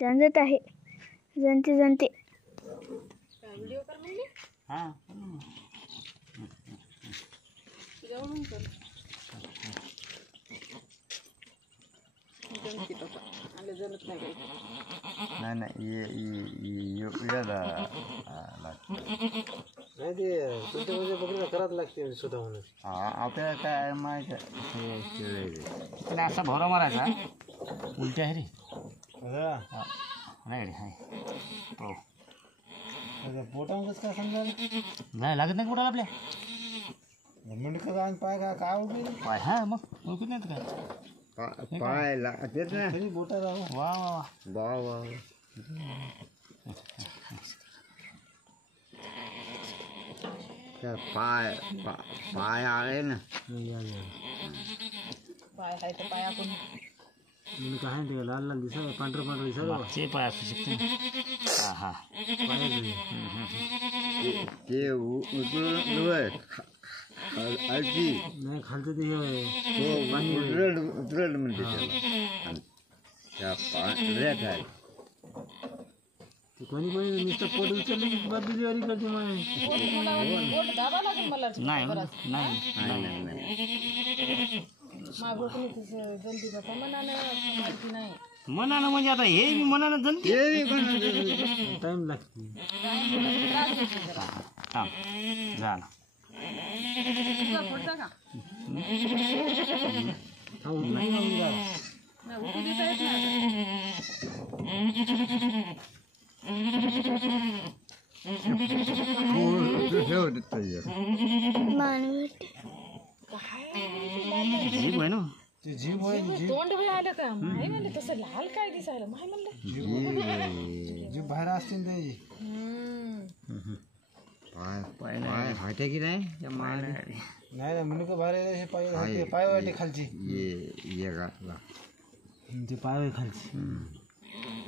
झंझट आहे. जनते जनते व्हिडिओ कर म्हणली. हां जाऊन कर जमती पप्पा आले जमत नाही काही. नाही नाही याला नाही ते तुमच्या बघितलं करावं लागते स्वतः म्हणून. आपल्याला काय माहिती असा भोरा मारायचा उलटी आहे रे. नाही रे हाय हो पोटावर कसं काय समजा नाही लागत नाही पोटाला आपल्या मुंडकं आणि पाय काय उठले पाय हा मग ओळखत नाही काय पाय लागत ना बोटा वा वा वा वा पाय पाय आले ना पाय आहे तर पाय आपण मुंडकं आहे ते लाल लाल दिसत पांढरं पांढरं दिसत ते पाय असू शकते हा हा ते उतरलं आजी नाही खालचं ते उतरलं म्हणते त्या पांढऱ्यात आहे कोणी कोणी नुसतं पोट उचलली बदली वारी करते मग बोट दाबा लागेल मला नाही नाही नाही मागं कोणी जल्दी बापा मनानं माहिती नाही. मनानं म्हणजे आता हे मनानं जमते टाइम लागते थांब झालं पुढचा का नाही नाही उठू देता येत नाही. जीभ आहे ना ते जीभ आहे तोंड बी आलं का माही म्हणलं तसं लाल काय दिसायला माही म्हणलं जीभ बाहेर असते ना त्याची पाय हाटे की नाही नाही नाही मुंडकं बाहेर आहे, हे पाय पाय वाटे खालची ते पाय वाटे खालची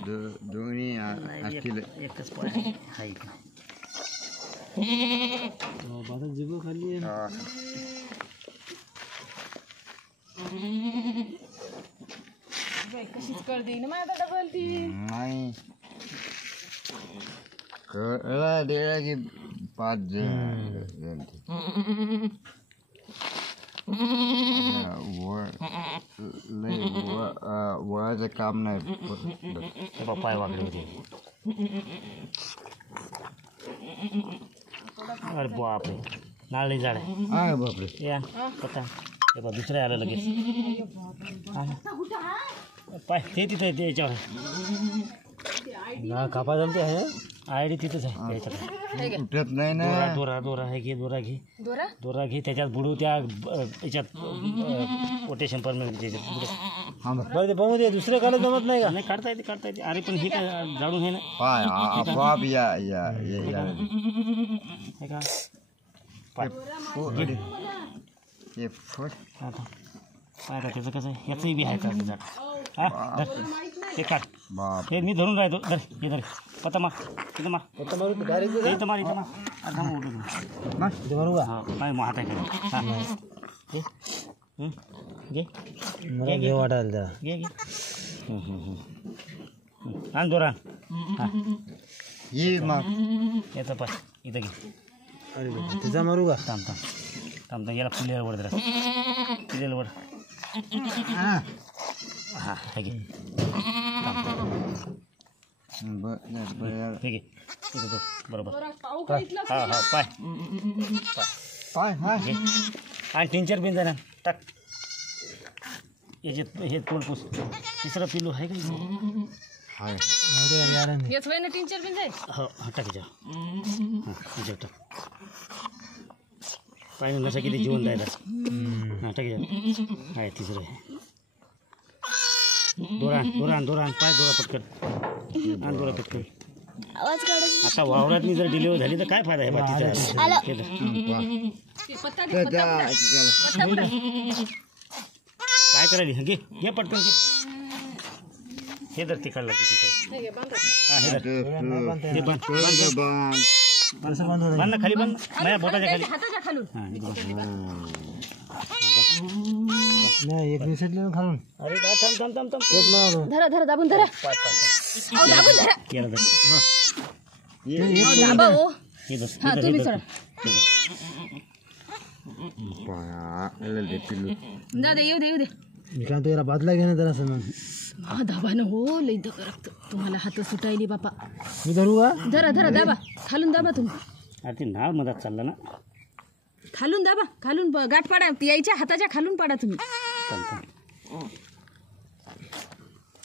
दोन्ही असतील एकच पाय हाय बाजू जीभ खाली कशीच कर देईन मग आता डबल ती नाही कळला देला की 5 जण वळायचं काम नाही पाय वाकडे होते अरे बापरे नाळी झाड आहे बापरे या पता हे बघ दुसरं आलं लगेच पाय ते तिथं आहे ते याच्यावर ना कापा जमते आहे आयडी तिथंच आहे त्याच्यात उठत नाही ना दोरा दोरा आहे घे दोरा घे दोरा घे त्याच्यात बुडू त्या याच्यात कोटेशन परमिट त्याच्यात बरं ते बघू दे दुसरं काढत जमत नाही का नाही काढता येते अरे पण हे काय जाळून हे ना हे का पाय पाय का त्याचं कसं आहे याचंही बी आहे का झाड हा ते काढ हे मी धरून राहतो धर हे धर पत्ता मार तिथं मार पत्ता मारू डायरेक्ट इथं मार इथं मार मारू का हां काय मग हात आहे हां घे मला घे वाटायला त्याला घे घे आण दोरा हां ये मार याचा पाय इथं घे अरे तिचा मारू का थांब थांब थांब थांब याला फुलेला वर जरा फुलेला वर हां हे घे ठीक आहे इथं तो बरोबर हां हां पाय पाय हां घे आणि 3-4 पिन जाणार टाक याच्यात हे तोंड पुस तिसरं पिलू आहे का हेच वय ना 3-4 बिन जाय हो हां टाक याच्यावर हां टाक पाहिजे नसं किती जीवन जायला हां टाक याच्यावर आहे तिसरं आहे दोरा पाय दोरा पटकन आण दोरा पटकन आवाज काढत आता वावरात मी जर डिलिव्हरी झाली तर काय फायदा आहे बाकीचा काय करायला घे घे पटकन घे हे तर ते काढलं तिकडे बांध खाली बांध माझ्या बोटाच्या खाली हाताच्या खालून नाही एक दिवसात खालून अरे थांब धरा धरा दाबून धरा पाय अहो, दाबून धरा. केलं तर अहो, दाबा हो. हे बस हा तुम्ही सोडा. दादा येऊ दे येऊ दे. मी काय तो याला बाजला घे ना जरा मग हा दाबा ना हो लई धक्का लागतो तुम्हाला हात सुटायली बापा. मी धरू का धरा धरा दाबा खालून दाबा तुम्ही अरे ते नाळ मधात चाललं ना खालून दाबा खालून गाठ पाडा यायच्या हाताच्या खालून पाडा तुम्ही. थांब, थांब.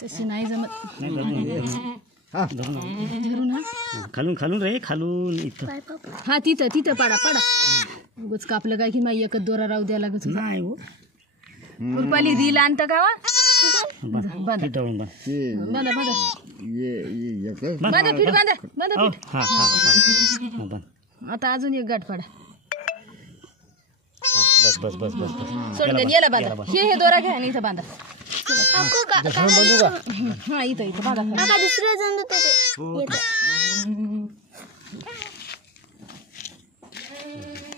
तशी नाही जमत. नाही धरून धरून हा खालून खालून रे खालून इथं हा तिथं तिथं पाडा पाडा. उगाच कापलं काय की माई एकच दोरा राहू द्या लागत. नाही हो रुपाली रील आणतं का वा बांधा पिठावून बन बांधा बांधा बांधा पीठ बांधा बांधा पीठ. हा हा हा बन आता अजून एक गाठ पाडा. बस बस बस बस बस सोडून द्या याला बांधा. हे दोरा घ्या आणि इथं बांधा. हा इथं इथं बांधा. काका दुसरं जण होतं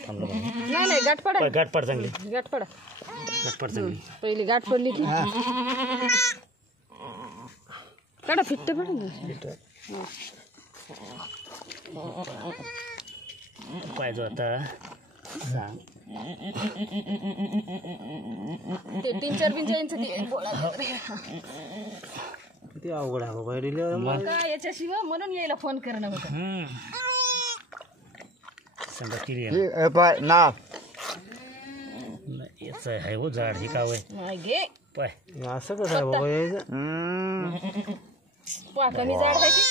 थांबलं बघ. नाही नाही गाठ पाडा गाठ पाड चांगली गाठ पाडा. गाठ पाड चांगली पहिली गाठ पडली की काढा फिट्ट काढा. पाहिजे आता सांग ते 3-4 इंच ते बोळा किती अवघड आहे बाबा डिलिव्हरी काय याच्याशिवाय म्हणून यायला फोन करणं होतं. सांगा किती ना याचं आहे हो झाड हे काय नाही घे पाय असं कसं आहे बाबा यायचं वा कमी जाड आहे ती.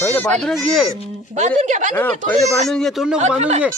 पहिले बांधूनच घे बांधून घ्या बांधून घ्या. पहिले बांधून घे तोंड नको बांधून घे